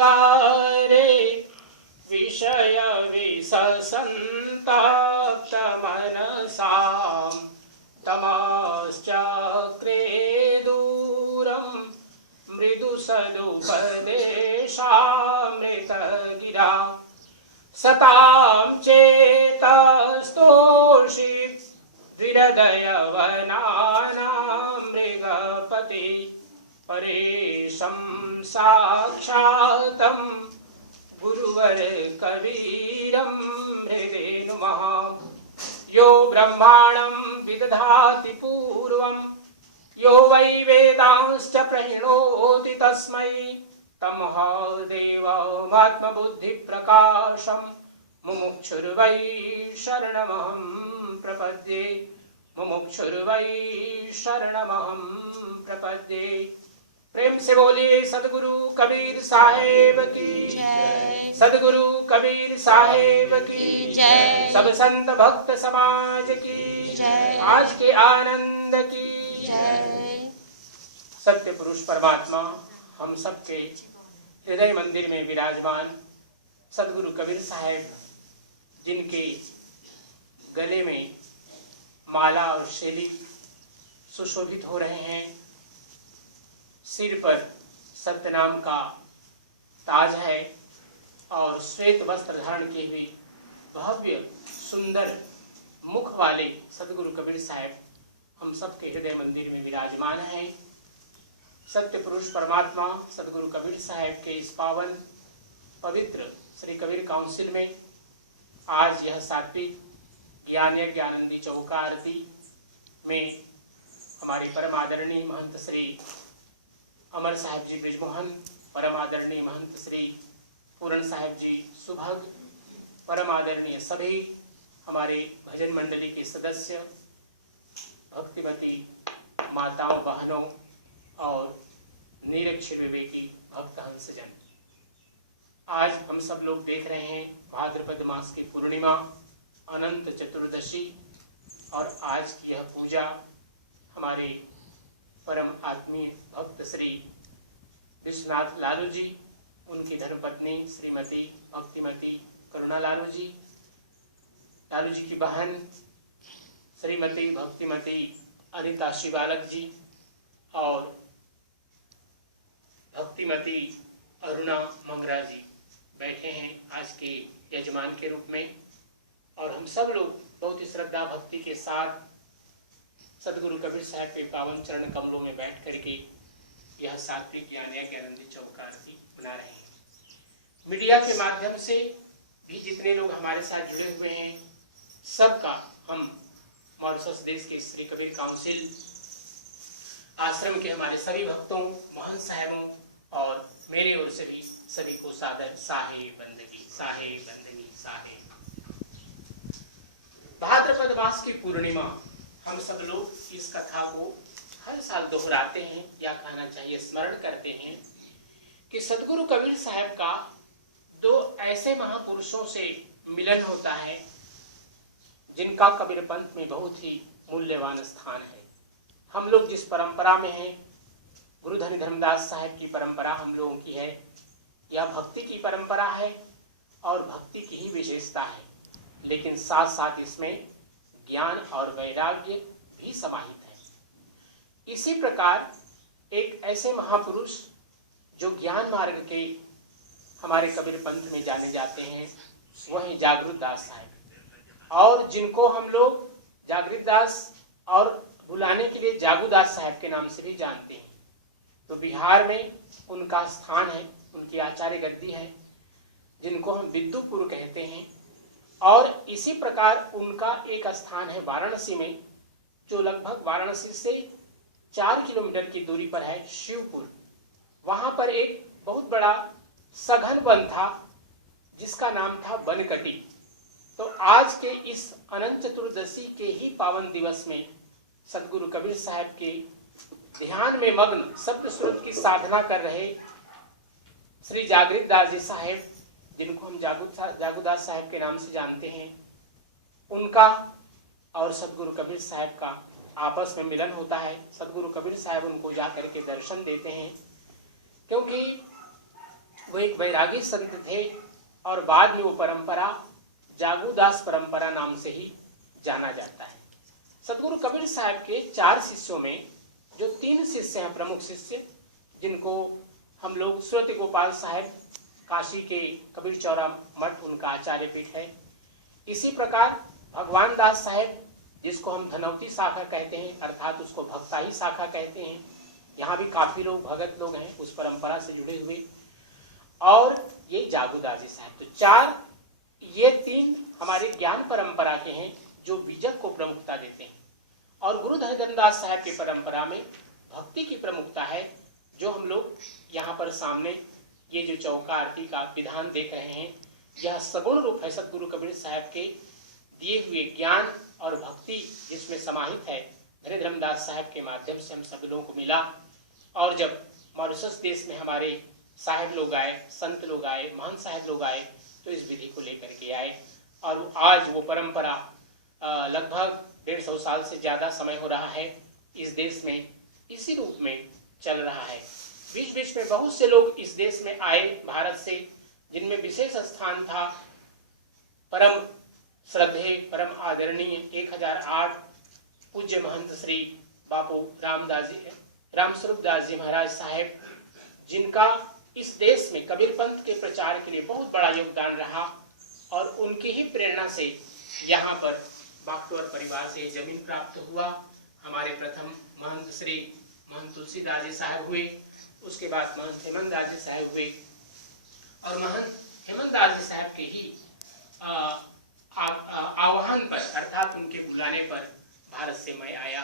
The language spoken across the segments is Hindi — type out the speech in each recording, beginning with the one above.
कारागारे विषय विससन्तप्त मनसां तमश्चक्रे दूरं मृदु सदुपदेशामृतगिरा सतां चेतस्तोषि हृदयवनानां मृगपति परेशं साक्षातं गुरुवर कबीरं हृदे नुमः। यो ब्रह्माणं विदधाति पूर्वं यो वै वेदांश्च प्रणोति तस्मै तमः देवमात्मबुद्धिप्रकाशं मुमुक्षुर्वै शरणमहं प्रपद्ये मुमुक्षुर्वै शरणमहं प्रपद्ये। प्रेम से बोलिए सदगुरु कबीर साहेब की जय, सदगुरु कबीर साहेब की जय, सब संत भक्त समाज की जय, आज के आनंद की जय। सत्य पुरुष परमात्मा हम सबके हृदय मंदिर में विराजमान सदगुरु कबीर साहेब, जिनके गले में माला और शैली सुशोभित हो रहे हैं, सिर पर सत्य नाम का ताज है और श्वेत वस्त्र धारण किए हुए भव्य सुंदर मुख वाले सदगुरु कबीर साहेब हम सबके हृदय मंदिर में विराजमान हैं। सत्य पुरुष परमात्मा सदगुरु कबीर साहेब के इस पावन पवित्र श्री कबीर काउंसिल में आज यह सात्विक ज्ञान यज्ञ आनंदी चौका आरती में हमारे परम आदरणीय महंत श्री अमर साहेब जी ब्रिजमोहन, परम आदरणीय महंत श्री पूरण साहेब जी सुभग, परम आदरणीय सभी हमारे भजन मंडली के सदस्य, भक्तिमती माताओं बहनों और निरक्षर विवेकी भक्त हंसजन, आज हम सब लोग देख रहे हैं भाद्रपद मास की पूर्णिमा अनंत चतुर्दशी और आज की यह पूजा हमारे परम आत्मीय भक्त श्री विश्वनाथ लालू जी, उनकी धर्मपत्नी श्रीमती भक्तिमती करुणा लालू जी की बहन श्रीमती भक्तिमती अनिता शिवालक जी और भक्तिमती अरुणा मंगरा जी बैठे हैं आज के यजमान के रूप में। और हम सब लोग बहुत ही श्रद्धा भक्ति के साथ सदगुरु कबीर साहब के पावन चरण कमलों में बैठ करके यह सात्विक ज्ञान यज्ञ आनंदी चौका आरती बना रहे हैं। मीडिया के माध्यम से भी जितने लोग हमारे साथ जुड़े हुए हैं, सबका हम मॉरिशस देश के श्री कबीर काउंसिल आश्रम के हमारे सभी भक्तों, महंत साहेबों और मेरे ओर से भी सभी को सादर साहेब बंदगी, साहेब बंदगी, साहेब। भाद्रपद मास की पूर्णिमा हम सब लोग इस कथा को हर साल दोहराते हैं, या कहना चाहिए स्मरण करते हैं कि सदगुरु कबीर साहब का दो ऐसे महापुरुषों से मिलन होता है जिनका कबीर पंथ में बहुत ही मूल्यवान स्थान है। हम लोग जिस परंपरा में हैं, गुरु धनी धर्मदास साहब की परंपरा हम लोगों की है, यह भक्ति की परंपरा है और भक्ति की ही विशेषता है, लेकिन साथ साथ इसमें ज्ञान और वैराग्य भी समाहित है। इसी प्रकार एक ऐसे महापुरुष जो ज्ञान मार्ग के हमारे कबीर पंथ में जाने जाते हैं, वही जागृत दास साहब, और जिनको हम लोग जागृत दास और बुलाने के लिए जागूदास साहब के नाम से भी जानते हैं। तो बिहार में उनका स्थान है, उनकी आचार्य गद्दी है, जिनको हम विद्युपुर कहते हैं। और इसी प्रकार उनका एक स्थान है वाराणसी में, जो लगभग वाराणसी से 4 किलोमीटर की दूरी पर है, शिवपुर। वहां पर एक बहुत बड़ा सघन वन था जिसका नाम था बनकटी। तो आज के इस अनंत चतुर्दशी के ही पावन दिवस में सदगुरु कबीर साहब के ध्यान में मग्न सप्त सुरत की साधना कर रहे श्री जागृत दास जी साहेब, जिनको हम जागूदास साहब के नाम से जानते हैं, उनका और सदगुरु कबीर साहब का आपस में मिलन होता है। सदगुरु कबीर साहब उनको जा करके दर्शन देते हैं, क्योंकि वो एक वैरागी संत थे और बाद में वो परंपरा जागूदास परंपरा नाम से ही जाना जाता है। सतगुरु कबीर साहब के 4 शिष्यों में जो 3 शिष्य हैं, प्रमुख शिष्य, जिनको हम लोग सूरत गोपाल साहब काशी के कबीर चौरा मठ उनका आचार्य पीठ है। इसी प्रकार भगवान दास साहब जिसको हम धनौती शाखा कहते हैं, अर्थात उसको भक्ताही शाखा कहते हैं, यहाँ भी काफी लोग भगत लोग हैं उस परंपरा से जुड़े हुए, और ये जागूदास जी साहब। तो 4 ये 3 हमारे ज्ञान परंपरा के हैं जो विजक को प्रमुखता देते हैं, और गुरु धनदास साहब की परंपरा में भक्ति की प्रमुखता है, जो हम लोग यहाँ पर सामने ये जो चौका आरती का विधान देख रहे हैं, यह सगुण रूप है सतगुरु कबीर साहब के दिए हुए ज्ञान और भक्ति जिसमें समाहित है। धनदास साहब के माध्यम से हम सब लोगों को मिला, और जब मॉरिशस देश में हमारे साहब लोग आए, संत लोग आए, महान साहब लोग आए, तो इस विधि को लेकर के आए, और आज वो परंपरा लगभग 150 साल से ज़्यादा समय हो रहा है इस देश में इसी रूप में चल रहा है। बीच बीच में बहुत से लोग इस देश में आए भारत से, जिनमें विशेष स्थान था परम श्रद्धेय परम आदरणीय 1008 पूज्य महंत श्री बापू रामस्वरूप दास जी महाराज साहेब, जिनका इस देश में कबीर पंथ के प्रचार के लिए बहुत बड़ा योगदान रहा, और उनकी ही प्रेरणा से यहाँ पर बागतौर परिवार से जमीन प्राप्त हुआ। हमारे प्रथम महंत श्री महंत तुलसीदास जी साहब हुए, उसके बाद महंत हेमंत दास जी साहब हुए, और महंत हेमंत दास जी साहब के ही आह्वान पर अर्थात उनके बुलाने पर भारत से मैं आया।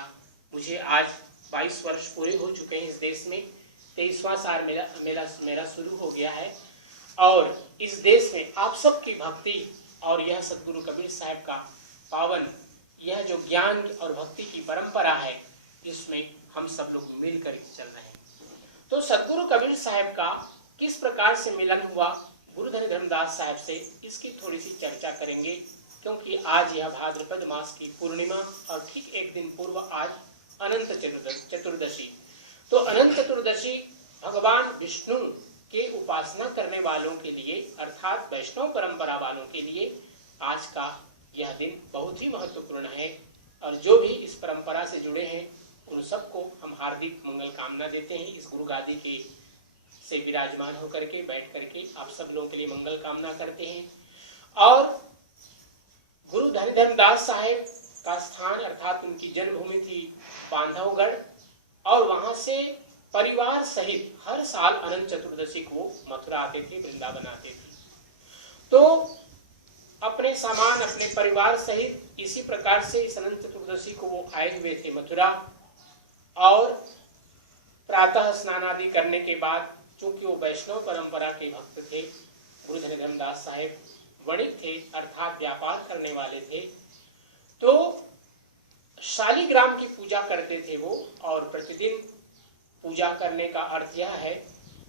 मुझे आज 22 वर्ष पूरे हो चुके हैं इस देश में, 23वां साल मेरा शुरू हो गया है, और इस देश में आप सबकी भक्ति और यह सतगुरु कबीर साहब का पावन यह जो ज्ञान और भक्ति की परंपरा है, इसमें हम सब लोग मिलकर चल रहे हैं। तो सतगुरु कबीर साहब का किस प्रकार से मिलन हुआ गुरु धनदास साहब से, इसकी थोड़ी सी चर्चा करेंगे, क्योंकि आज यह भाद्रपद मास की पूर्णिमा और ठीक एक दिन पूर्व आज अनंत चतुर्दशी। तो अनंत चतुर्दशी भगवान विष्णु के उपासना करने वालों के लिए अर्थात वैष्णव परंपरा वालों के लिए आज का यह दिन बहुत ही महत्वपूर्ण है, और जो भी इस परंपरा से जुड़े हैं उन सबको हम हार्दिक मंगल कामना देते हैं। इस गुरु गादी के से विराजमान होकर के बैठ करके आप सब लोगों के लिए मंगल कामना करते हैं। और गुरु धनदास साहेब का स्थान अर्थात उनकी जन्मभूमि थी बांधवगढ़, और वहां से परिवार सहित हर साल अनंत चतुर्दशी को मथुरा आते थे, वृंदावन आते थे। तो अपने सामान अपने परिवार सहित इसी प्रकार से इस अनंत चतुर्दशी को वो आए हुए थे मथुरा, और प्रातः स्नान आदि करने के बाद, चूंकि वो वैष्णव परंपरा के भक्त थे, गुरु धनदास साहेब वणिक थे अर्थात व्यापार करने वाले थे, तो शालिग्राम की पूजा करते थे वो। और प्रतिदिन पूजा करने का अर्थ यह है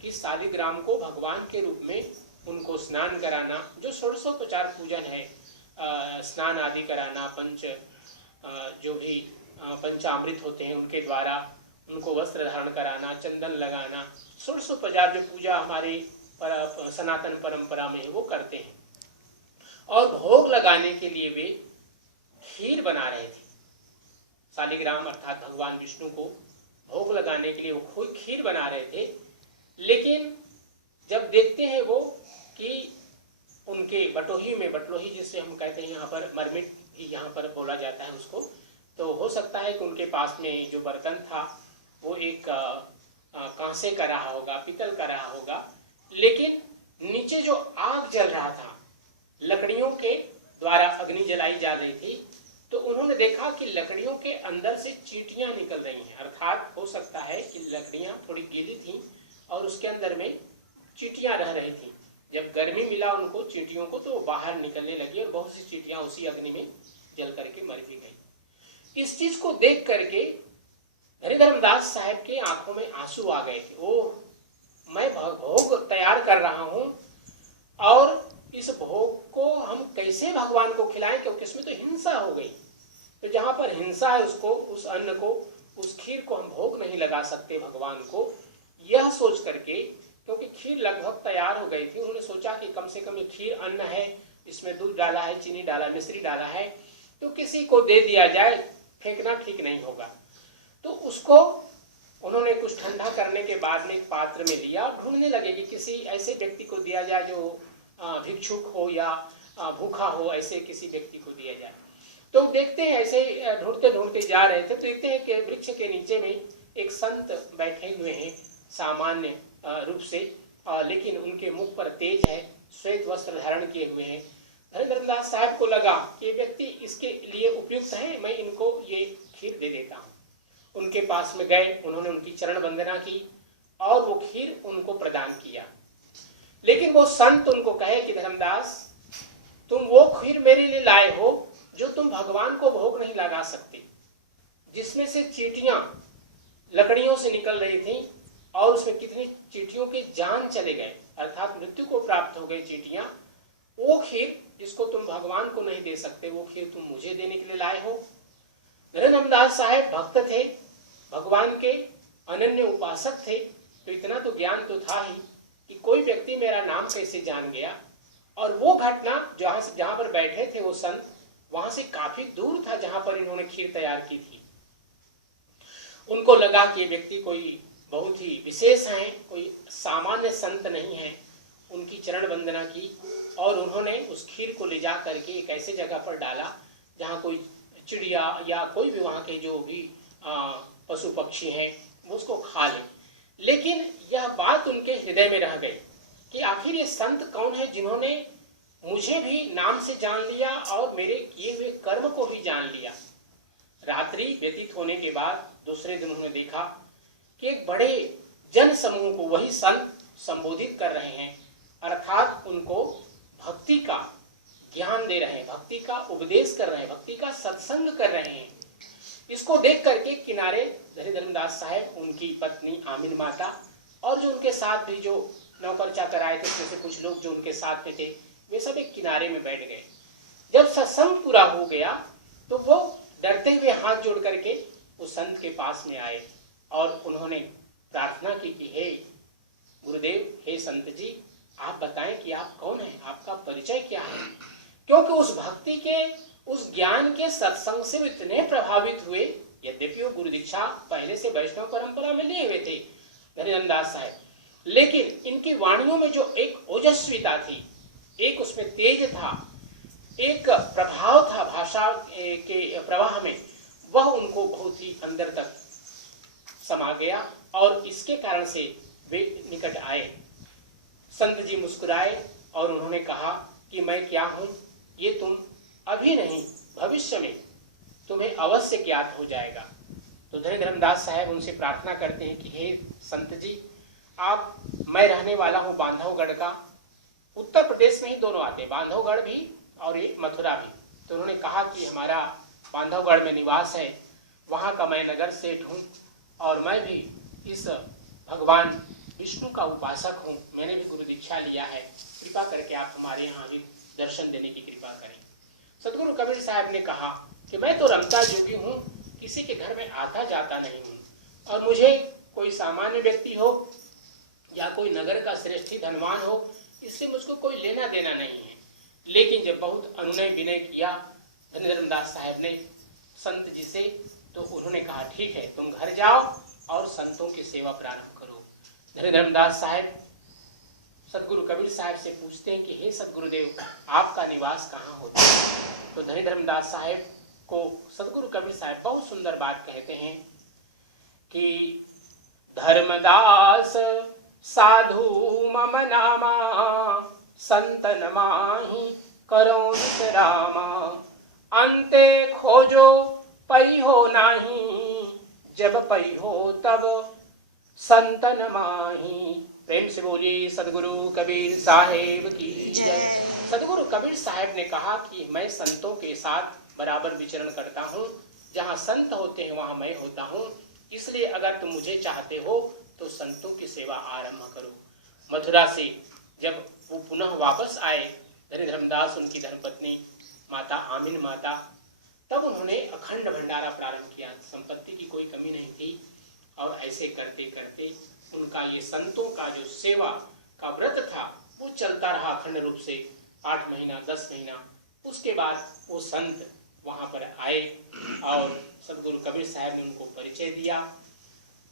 कि शालिग्राम को भगवान के रूप में उनको स्नान कराना, जो षोडशोपचार पूजन है, स्नान आदि कराना, जो भी पंचामृत होते हैं उनके द्वारा उनको वस्त्र धारण कराना, चंदन लगाना, षोडशोपचार जो पूजा हमारी सनातन परंपरा में है वो करते हैं। और भोग लगाने के लिए वे खीर बना रहे थे, शालिग्राम अर्थात भगवान विष्णु को भोग लगाने के लिए वो खीर बना रहे थे। लेकिन जब देखते हैं वो कि उनके बटोही जिससे हम कहते हैं यहाँ पर मरमिट भी यहाँ पर बोला जाता है उसको, तो हो सकता है कि उनके पास में जो बर्तन था वो एक कांसे का रहा होगा, पीतल का रहा होगा, लेकिन नीचे जो आग जल रहा था, लकड़ियों के द्वारा अग्नि जलाई जा रही थी, तो उन्होंने देखा कि लकड़ियों के अंदर से चींटियां निकल रही हैं, अर्थात हो सकता है कि लकड़ियां थोड़ी गीली थी और उसके अंदर में चींटियां रह रही थी। जब गर्मी मिला उनको चींटियों को, तो बाहर निकलने लगी और बहुत सी चींटियां उसी अग्नि में जल करके मर भी गई। इस चीज को देख करके हरिधर्मदास साहब के आंखों में आंसू आ गए थे। ओह, मैं भोग तैयार कर रहा हूं और इस भोग को हम कैसे भगवान को खिलाएं, क्योंकि इसमें तो हिंसा हो गई। तो जहां पर हिंसा है उसको, उस अन्न को, उस खीर को हम भोग नहीं लगा सकते भगवान को, यह सोच करके, क्योंकि खीर लगभग तैयार हो गई थी। उन्होंने सोचा कि कम से कम ये खीर अन्न है, इसमें दूध डाला है, चीनी डाला, मिश्री डाला है, तो किसी को दे दिया जाए, फेंकना ठीक नहीं होगा। तो उसको उन्होंने कुछ ठंडा करने के बाद में एक पात्र में लिया, ढूंढने लगे कि किसी ऐसे व्यक्ति को दिया जाए जो भिक्षुक हो या भूखा हो, ऐसे किसी व्यक्ति को दिया जाए। तो देखते हैं ऐसे ढूंढते ढूंढते जा रहे थे, तो देखते हैं कि वृक्ष के नीचे में एक संत बैठे हुए हैं सामान्य रूप से, लेकिन उनके मुख पर तेज है, श्वेत वस्त्र धारण किए हुए हैं। धर्मदास साहब को लगा कि ये व्यक्ति इसके लिए उपयुक्त है, मैं इनको ये खीर दे देता हूँ। उनके पास में गए, उन्होंने उनकी चरण वंदना की और वो खीर उनको प्रदान किया। लेकिन वो संत उनको कहे कि धर्मदास, तुम वो खीर मेरे लिए लाए हो जो तुम भगवान को भोग नहीं लगा सकते, जिसमें से चींटियां लकड़ियों से निकल रही थी और उसमें कितनी चींटियों के जान चले गए, अर्थात मृत्यु को प्राप्त हो गई चींटियां। वो खीर जिसको तुम भगवान को नहीं दे सकते, वो खीर तुम मुझे देने के लिए लाए हो। धर्मदास साहब भक्त थे, भगवान के अनन्य उपासक थे, तो इतना तो ज्ञान तो था ही कि कोई व्यक्ति मेरा नाम कैसे जान गया। और वो घटना जहां पर बैठे थे वो संत, वहां से काफी दूर था जहां पर इन्होंने खीर तैयार की थी। उनको लगा कि ये व्यक्ति कोई बहुत ही विशेष है, कोई सामान्य संत नहीं है। उनकी चरण वंदना की और उन्होंने उस खीर को ले जा करके एक ऐसे जगह पर डाला जहाँ कोई चिड़िया या कोई भी वहाँ के जो भी पशु पक्षी हैं वो उसको खा ले। लेकिन यह बात उनके हृदय में रह गई कि आखिर ये संत कौन है जिन्होंने मुझे भी नाम से जान लिया और मेरे किए हुए कर्म को भी जान लिया। रात्रि व्यतीत होने के बाद दूसरे दिन उन्होंने देखा कि एक बड़े जन समूह को वही संत संबोधित कर रहे हैं, अर्थात उनको भक्ति का ज्ञान दे रहे हैं, भक्ति का उपदेश कर रहे हैं, भक्ति का सत्संग कर रहे हैं। इसको देख करके किनारे धर्मदास साहब, उनकी पत्नी आमिन माता और जो उनके साथ भी जो नौकर चाकर आए थे उसमें से कुछ लोग जो उनके साथ में थे, वे सब एक किनारे में बैठ गए। जब सत्संग पूरा हो गया तो वो डरते हुए हाथ जोड़ करके उस संत के पास में आए और उन्होंने प्रार्थना की कि हे गुरुदेव, हे संत जी, आप बताएं कि आप कौन हैं, आपका परिचय क्या है। क्योंकि उस भक्ति के, उस ज्ञान के सत्संग से इतने प्रभावित हुए, यद्यपि वो गुरु दीक्षा पहले से वैष्णव परंपरा में लिए हुए थे धर्मदास साहब, लेकिन इनकी वाणियों में जो एक ओजस्विता थी, एक उसमें तेज था, एक प्रभाव था भाषा के प्रवाह में, वह उनको बहुत ही अंदर तक समा गया और इसके कारण से वे निकट आए। संत जी मुस्कुराए और उन्होंने कहा कि मैं क्या हूं ये तुम अभी नहीं, भविष्य में तुम्हें अवश्य ज्ञात हो जाएगा। तो धर्मदास साहब उनसे प्रार्थना करते हैं कि हे संत जी, मैं रहने वाला हूं बांधवगढ़ का। उत्तर प्रदेश में ही दोनों आते हैं, बांधवगढ़ भी और ये मथुरा भी। तो उन्होंने कहा कि हमारा बांधवगढ़ में निवास है, वहाँ का मैं नगर सेठ हूँ और मैं भी इस भगवान विष्णु का उपासक हूँ, मैंने भी गुरु दीक्षा लिया है, कृपा करके आप हमारे यहाँ भी दर्शन देने की कृपा करें। सदगुरु कबीर साहब ने कहा कि मैं तो रमता जोगी हूँ, किसी के घर में आता जाता नहीं हूँ और मुझे कोई सामान्य व्यक्ति हो या कोई नगर का श्रेष्ठी धनवान हो, इससे मुझको कोई लेना देना नहीं है। लेकिन जब बहुत अनुनय विनय किया धर्मदास साहब ने संत जी से, तो उन्होंने कहा ठीक है, तुम घर जाओ और संतों की सेवा प्रारंभ करो। धर्मदास साहब सदगुरु कबीर साहब से पूछते हैं कि हे सदगुरुदेव, आपका निवास कहाँ होता है। तो धर्मदास साहब को सदगुरु कबीर साहब बहुत सुंदर बात कहते हैं कि धर्मदास साधु मम नामा, संतन माही करो रामा, अंते खोजो पई हो नाही, जब पई हो तब संतन माही। प्रेम से बोलिए सदगुरु कबीर साहेब की जय। सदगुरु कबीर साहब ने कहा कि मैं संतों के साथ बराबर विचरण करता हूँ, जहाँ संत होते हैं वहाँ मैं होता हूँ, इसलिए अगर तुम मुझे चाहते हो तो संतों की सेवा आरंभ करो। मथुरा से जब वो पुनः वापस आए धर्मदास, उनकी धर्मपत्नी माता आमिन माता, तब उन्होंने अखंड भंडारा प्रारंभ किया। संपत्ति की कोई कमी नहीं थी और ऐसे करते करते उनका ये संतों का जो सेवा का व्रत था वो चलता रहा अखंड रूप से 8 महीना 10 महीना। उसके बाद वो संत वहां पर आए और सदगुरु कबीर साहब ने उनको परिचय दिया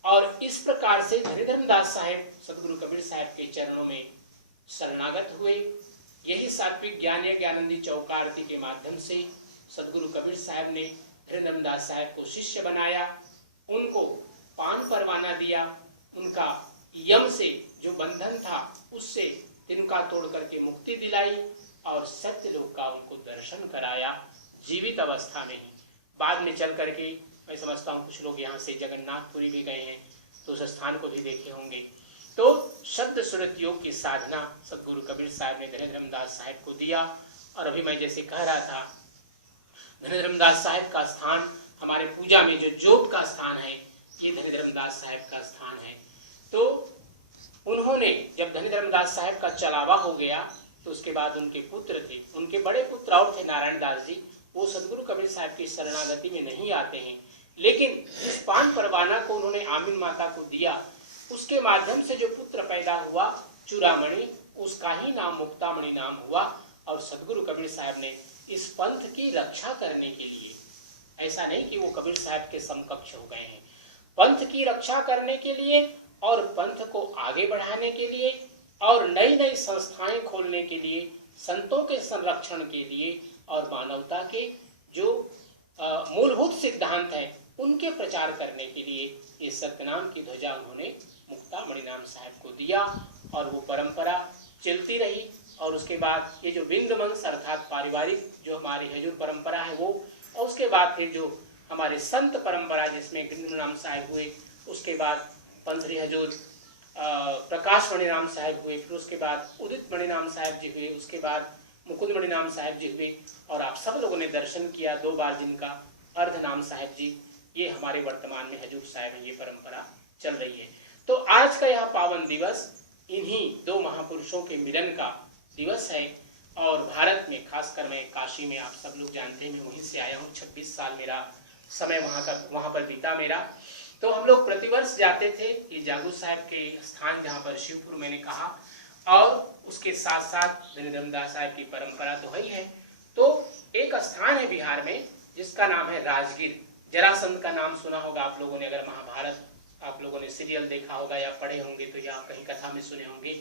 और इस प्रकार से धनीधर्मदास साहेब सदगुरु कबीर साहब के चरणों में शरणागत हुए। यही सात्विक ज्ञान ज्ञानंदी चौकारती के माध्यम से सदगुरु कबीर साहब ने धनीधर्मदास साहब को शिष्य बनाया, उनको पान परवाना दिया, उनका यम से जो बंधन था उससे तिनका तोड़ करके मुक्ति दिलाई और सत्यलोक का उनको दर्शन कराया जीवित अवस्था में ही। बाद में चल करके मैं समझता हूँ कुछ लोग यहाँ से जगन्नाथपुरी भी गए हैं तो उस स्थान को भी देखे होंगे। तो शब्द सुरत योग की साधना सदगुरु कबीर साहब ने धनीधर्मदास साहब को दिया। और अभी मैं जैसे कह रहा था धनीधर्मदास साहब का स्थान हमारे पूजा में जो जोत का स्थान है ये धनीधर्मदास साहब का स्थान है। तो उन्होंने जब धनीधर्मदास साहब का चलावा हो गया तो उसके बाद उनके पुत्र थे, उनके बड़े पुत्र और थे नारायण दास जी, वो सदगुरु कबीर साहब की शरणागति में नहीं आते हैं, लेकिन इस पान परवाना को उन्होंने आमीन माता को दिया। उसके माध्यम से जो पुत्र पैदा हुआ चूड़ामणि, उसका ही नाम मुक्तामणि नाम हुआ। और सदगुरु कबीर साहब ने इस पंथ की रक्षा करने के लिए, ऐसा नहीं कि वो कबीर साहब के समकक्ष हो गए हैं, पंथ की रक्षा करने के लिए और पंथ को आगे बढ़ाने के लिए और नई नई संस्थाएं खोलने के लिए, संतों के संरक्षण के लिए और मानवता के जो मूलभूत सिद्धांत हैं उनके प्रचार करने के लिए ये सत्यनाम की ध्वजा उन्होंने मुक्तामणि नाम साहब को दिया और वो परंपरा चलती रही। और उसके बाद ये जो विंदवंश अर्थात पारिवारिक जो हमारी हजूर परंपरा है वो, और उसके बाद फिर जो हमारे संत परंपरा जिसमें विंदमणि नाम साहब हुए, उसके बाद पंथरी हजूर प्रकाशमणि नाम साहब हुए, फिर उसके बाद उदित मणि नाम साहब जी हुए, उसके बाद मुकुंदमणि नाम साहब जी हुए और आप सब लोगों ने दर्शन किया 2 बार जिनका अर्ध नाम साहब जी, ये हमारे वर्तमान में हजूर साहब है, ये परंपरा चल रही है। तो आज का यह पावन दिवस इन्हीं 2 महापुरुषों के मिलन का दिवस है। और भारत में खासकर मैं काशी में, आप सब लोग जानते हैं मैं वहीं से आया हूँ, 26 साल मेरा समय वहाँ पर बीता मेरा। तो हम लोग प्रतिवर्ष जाते थे ये जागू साहब के स्थान जहाँ पर शिवपुर मैंने कहा, और उसके साथ साथ धनीधर्मदास साहब की परंपरा तो ही है। तो एक स्थान है बिहार में जिसका नाम है राजगीर। जरासंध का नाम सुना होगा आप लोगों ने, अगर महाभारत आप लोगों ने सीरियल देखा होगा या पढ़े होंगे तो, या कहीं कथा में सुने होंगे।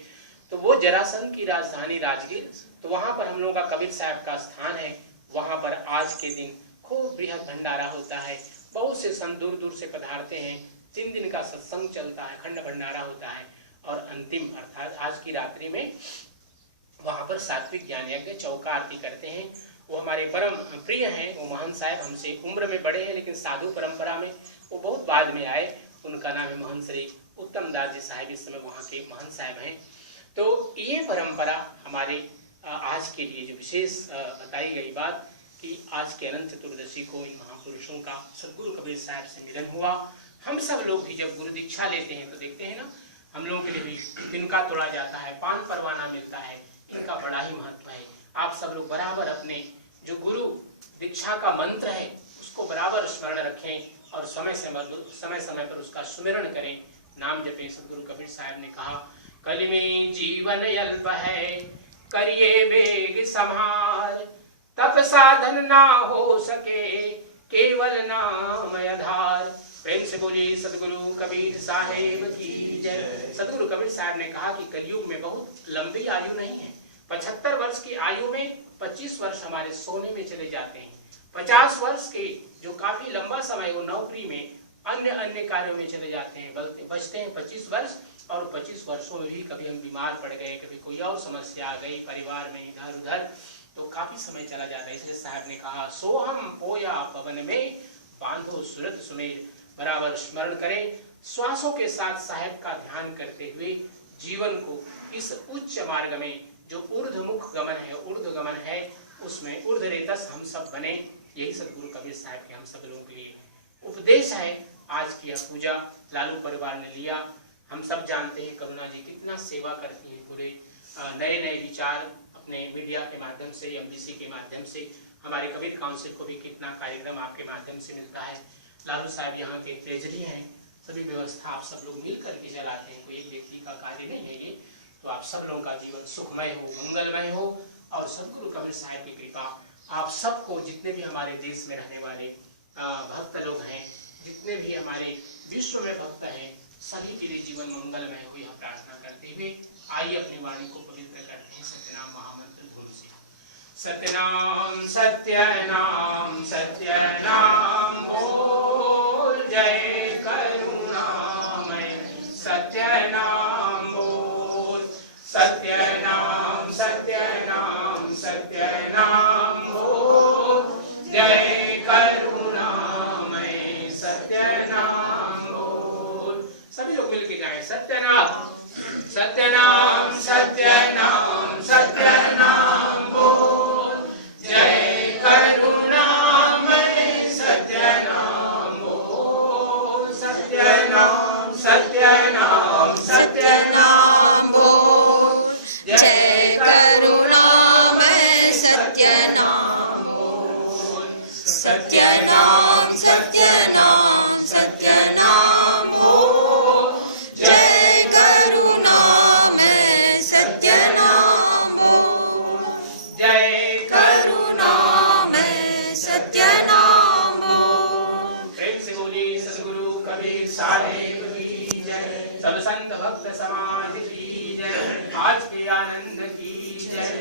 तो वो जरासंध की राजधानी राजगीर, तो वहां पर हम लोगों का कबीर साहब का स्थान है। वहां पर आज के दिन खूब बृहद भंडारा होता है, बहुत से संत दूर दूर से पधारते हैं, 3 दिन का सत्संग चलता है, खंड भंडारा होता है और अंतिम अर्थात आज की रात्रि में वहां पर सात्विक ज्ञान यज्ञ चौका आरती करते हैं। वो हमारे परम प्रिय हैं, वो महंत साहब हमसे उम्र में बड़े हैं लेकिन साधु परंपरा में वो बहुत बाद में आए। उनका नाम है महंत श्री उत्तम दास जी साहब, इस समय वहाँ के महंत साहब हैं। तो ये परंपरा हमारे आज के लिए जो विशेष बताई गई बात कि आज के अनंत चतुर्दशी को इन महापुरुषों का सदगुरु कबीर साहब से मिलन हुआ। हम सब लोग भी जब गुरु दीक्षा लेते हैं तो देखते हैं ना, हम लोगों के लिए भी तिनका तोड़ा जाता है, पान परवाना मिलता है, इनका बड़ा ही महत्व है। आप सब लोग बराबर अपने जो गुरु दीक्षा का मंत्र है उसको बराबर स्मरण रखें और समय समय पर उसका सुमिरन करें, नाम जपें। सदगुरु कबीर साहब ने कहा, कल में जीवन अल्प है करिए बेग समार, तप साधन ना हो सके केवल नाम आधार। प्रेम से बोलिए सदगुरु कबीर साहेब की जय। सदगुरु कबीर साहब ने कहा कि कलयुग में बहुत लंबी आयु नहीं है। 75 वर्ष की आयु में 25 वर्ष हमारे सोने में चले जाते हैं, 50 वर्ष के जो काफी लंबा समय वो नौकरी में अन्य कार्यों में चले जाते हैं, बचते हैं 25 वर्ष। और 25 वर्षों में भी कभी हम बीमार पड़ गए, कभी कोई और समस्या आ गई परिवार में इधर उधर, तो काफी समय चला जाता है। इसलिए साहब ने कहा, सोहम पोया पवन में बांधो सुरत सुमेर, बराबर स्मरण करें। श्वासों के साथ साहब का ध्यान करते हुए जीवन को इस उच्च मार्ग में जो ऊर्ध्वमुख गमन है उसमें ऊर्ध्वरेतस हम सब बने। यही सदगुरु कबीर साहब के हम सब लोगों के लिए उपदेश है। आज की यह पूजा लालू परिवार ने लिया। हम सब जानते हैं करुणा जी कितना सेवा करती हैं, पूरे नए नए विचार अपने मीडिया के माध्यम से, एमबीसी के माध्यम से, हमारे कबीर काउंसिल को भी कितना कार्यक्रम आपके माध्यम से मिलता है। लालू साहब यहाँ के ट्रेजरी हैं, सभी व्यवस्था आप सब लोग मिल करके चलाते हैं, कोई एक व्यक्ति का कार्य नहीं है ये। तो आप सब लोगों का जीवन सुखमय हो, मंगलमय हो और सदगुरु कबीर साहब की कृपा आप सबको, जितने भी हमारे देश में रहने वाले भक्त लोग हैं, जितने भी हमारे विश्व में भक्त हैं, सभी के लिए जीवन मंगलमय हो, यह प्रार्थना करते हुए आइए अपनी वाणी को पवित्र करते हैं सत्यनाम महामंत्र धूम से। सत्यनाम सत्यनाम सत्यनाम बोल, जय करुणामय सत्यनाम बोल, सत्यनाम सत्यनाम सत्यनाम बोल, जय करुणामय सत्यनाम बोल। सभी लोग मिलके गाएं सत्यनाम सत्यनाम सत्यनाम सत्यनाम बोल, जय करुणामय सत्यनाम बोल, सत्यनाम सत्यनाम सत्यनाम बोल, जय करुणामय सत्यनाम बोल, सत्यनाम सत्यनाम सत्यनाम बोल, जय करुणामय सत्यनाम बोल, जय करुणामय सत्यनाम बोल। प्रेम से बोलिए सद्गुरु कबीर साहेब की जय, सब संत भक्त समाज की जय, आज के आनंद की जय।